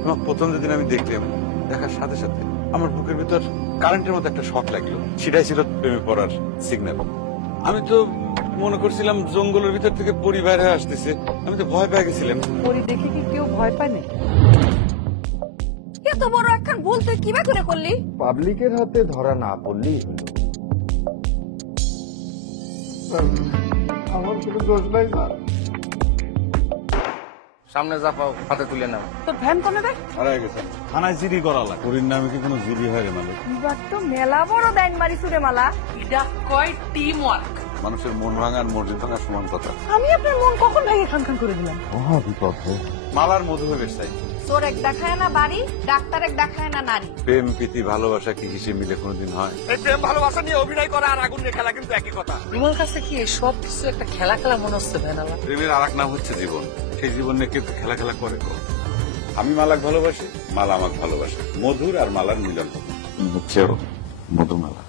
তোমার প্রথম যেদিন আমি দেখলাম, দেখার সাথে সাথে আমার বুকের ভিতর কারেন্টের মতো একটা শক লাগলো। সেটাই ছিল প্রেমে পড়ার সিগন্যাল। আমি তো মনে করছিলাম জঙ্গলের ভিতর থেকে পরি বাইরে আসতেছে, আমি তো ভয় পেয়ে গেছিলাম। পরি দেখে কি কেউ ভয় পায় না? এত বড় একখান ভুল তুই কিবা করে করলি? পাবলিকের হাতে ধরা না পড়লি আমার কোনো দোষ নাই স্যার। সামনে যা পাও হাতে তুলে নাও। তোর ভ্যান কোনে রে? হারাই গেছে, থানায় জিডি করা লাগে। পরির নামে কি কোনো জিডি হয় রে মালিক? এবার তো মেলা বড় দাইন মারি সুরে মালা। এটা কয় টিম ওয়ার্ক। মানুষের মন ভাঙা আর মসজিদ ভাঙা সমান কথা। আমি আপনার মন কখন ভেঙে খান করে দিলাম? মহা বিপদ মালার মধু হয়ে চাই। তোর এক দেখায় না বাড়ি, ডাক্তার এক দেখায় না নারী। প্রেম প্রীতি ভালোবাসা কি হিসেবে মিলে কোনোদিন হয়? এই প্রেম ভালোবাসা নিয়ে অভিনয় করা আর আগুন নিয়ে খেলা কিন্তু একই কথা। তোমার কাছে কি সব কিছু একটা খেলা খেলা মনে হচ্ছে ভ্যানালা? প্রেমের আর এক নাম হচ্ছে জীবন। সেই জীবন নিয়ে কেউ খেলা খেলা করে কো? আমি মালাক ভালোবাসি, মালা আমাকে ভালোবাসে। মধুর আর মালার মিলন হচ্ছে মধুমালা।